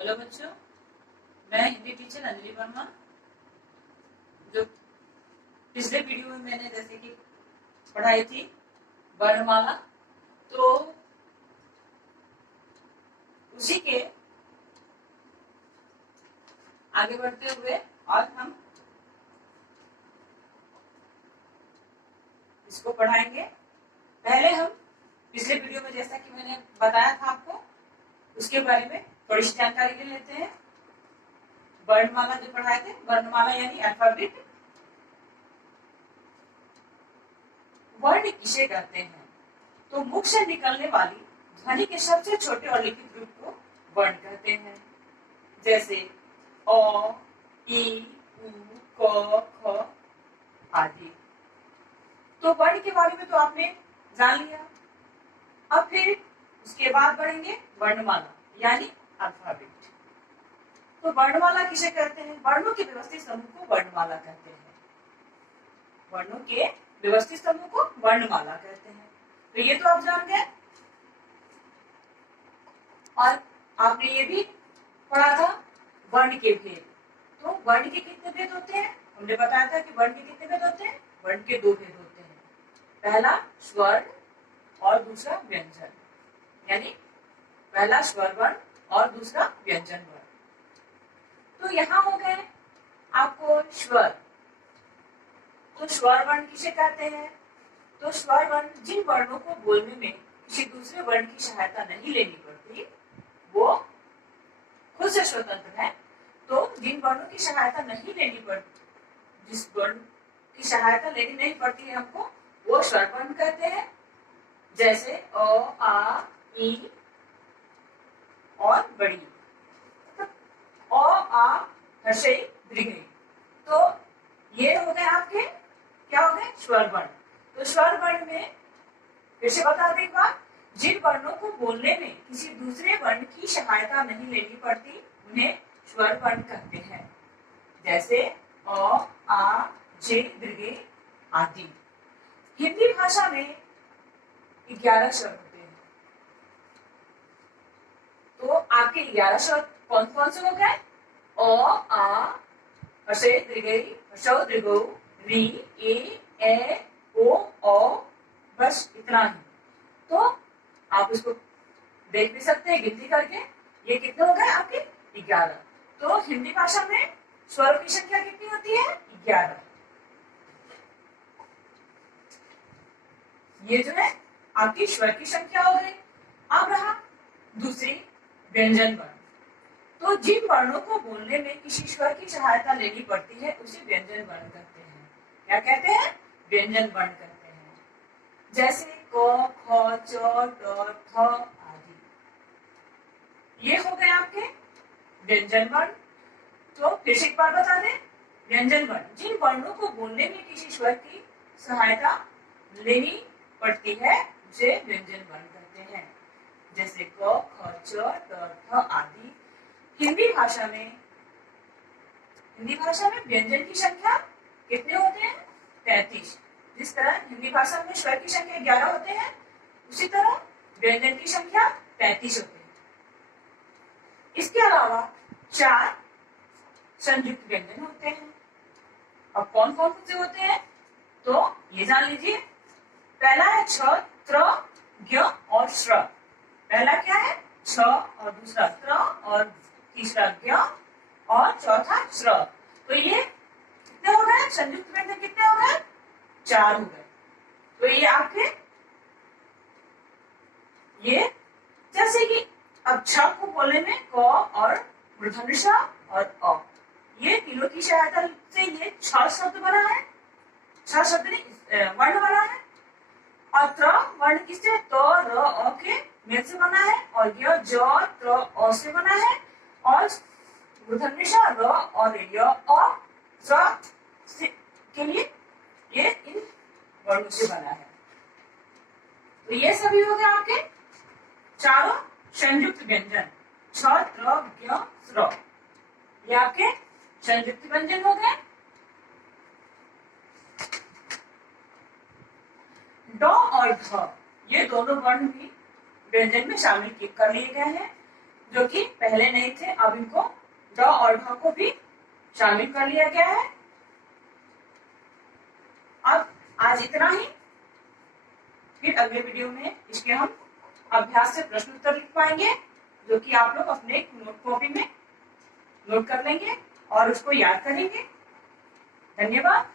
Hello बच्चों, मैं Hindi teacher Anjali Verma. जो पिछले वीडियो में मैंने जैसे कि पढ़ाई थी वर्णमाला, तो उसी के आगे बढ़ते हुए आज हम इसको पढ़ाएंगे। पहले हम पिछले वीडियो में जैसा कि मैंने बताया था आपको, उसके बारे में थोड़ी सी जानकारी ले लेते हैं। वर्णमाला जो पढ़ाए थे, वर्णमाला यानी अल्फाबेट। वर्ण किसे कहते हैं? तो मुख से निकलने वाली ध्वनि के सबसे छोटे और लिखित रूप को वर्ण कहते हैं, जैसे अ, ई, उ, क, ख आदि। तो वर्ण के बारे में तो आपने जान लिया। अब फिर उसके बाद बढ़ेंगे वर्णमाला यानी अल्फाबेट। तो वर्णमाला किसे कहते हैं? वर्णों के व्यवस्थित समूह को वर्णमाला कहते हैं। वर्णों के व्यवस्थित समूह को वर्णमाला कहते हैं। तो ये तो आप जान गए। और आपने ये भी पढ़ा था वर्ण के भेद। तो वर्ण के कितने भेद होते हैं? हमने बताया था कि वर्ण के कितने भेद होते हैं? वर्ण के दो भेद होते हैं। पहला स्वर और दूसरा व्यंजन, यानी पहला स्वर वर्ण और दूसरा व्यंजन वर्ण। तो यहाँ हो गए आपको स्वर। तो स्वर वर्ण किसे कहते हैं? तो स्वर वर्ण जिन वर्णों को बोलने में किसी दूसरे वर्ण की सहायता नहीं लेनी पड़ती, वो खुद से स्वतंत्र है। तो जिन वर्णों की सहायता नहीं लेनी पड़ती, जिस वर्ण की सहायता लेनी नहीं पड़ती है हमको, वो स्वर वर्ण कहते हैं। जैसे अ, आ, ई और बड़ी, अ, आ, हर्षई, दीर्घई। तो ये हो गए आपके, क्या हो गए? स्वर वर्ण। तो स्वर वर्ण में फिर से बता दें एक बार, जिन वर्णों को बोलने में किसी दूसरे वर्ण की सहायता नहीं लेनी पड़ती, उन्हें स्वर वर्ण कहते हैं। जैसे अ, आ, जे, दीर्घई आदि। हिंदी भाषा में 11 स्वर होते हैं। तो आपके 11 स्वर कौन कौन से हो गए? अ, आ, हर्षई, दीर्घई, हर्षौ, दीर्घौ, री, ए, ओ, बस इतना ही। तो आप इसको देख भी सकते हैं गिनती करके। ये कितने हो गए आपके? 11। तो हिंदी भाषा में स्वरों की संख्या कितनी होती है? 11। ये जो है आपकी स्वर की संख्या हो गई। अब रहा दूसरी व्यंजन वर्ण। तो जिन वर्णों को बोलने में किसी स्वर की सहायता लेनी पड़ती है, उसे व्यंजन वर्ण कहते हैं। क्या कहते हैं? व्यंजन वर्ण कहते हैं। जैसे क, ख, च, ट, थ आदि। ये हो गए आपके व्यंजन वर्ण। तो फिर से एक बार बता दें, व्यंजन वर्ण जिन वर्णों को बोलने में किसी स्वर की सहायता लेनी पड़ती है, उसे व्यंजन वर्ण कहते हैं। जैसे क, ख, च, ट, थ आदि। हिंदी भाषा में व्यंजन की संख्या कितने होते हैं? 33। जिस तरह हिंदी भाषा में स्वर की संख्या 11 होते हैं, उसी तरह व्यंजन की संख्या 33 होते हैं। इसके अलावा 4 संयुक्त व्यंजन होते हैं। अब कौन कौन से होते हैं? तो ये जान लीजिए। पहला है छ, त्र, ज्ञ और श्र। पहला क्या है? छ और दूसरा त्र और तीसरा ज्ञ और चौथा श्र। तो ये कितने हो गए? संयुक्त व्यंजन कितने हो गए? 4 हो गए। तो ये आपके, ये जैसे कि अब छ को बोलने में क और मूर्धन्य ष और अ, ये तीनों की सहायता से ये 6 शब्द बना है। 6 शब्द नहीं, वर्ण बना है। और त्र वर्ण किससे? त, र, अ के मेल से बना है। और य, ज, त्र, अ से बना है। और मूर्धन्य ष, र और य, अ, स के लिए ये इन वर्णों से बना है। तो ये सभी हो गए आपके चारों संयुक्त व्यंजन। छ, त्र, ज्ञ, श्र। ये आपके संयुक्त व्यंजन हो गए। ड और ध, ये दोनों वर्ण भी व्यंजन में शामिल कर लिए गए हैं। जो कि पहले नहीं थे, अब इनको ड और ढ को भी शामिल कर लिया गया है। अब आज इतना ही, फिर अगले वीडियो में इसके हम अभ्यास से प्रश्न उत्तर लिख पाएंगे, जो कि आप लोग अपने नोट कॉपी में नोट कर लेंगे और उसको याद करेंगे। धन्यवाद।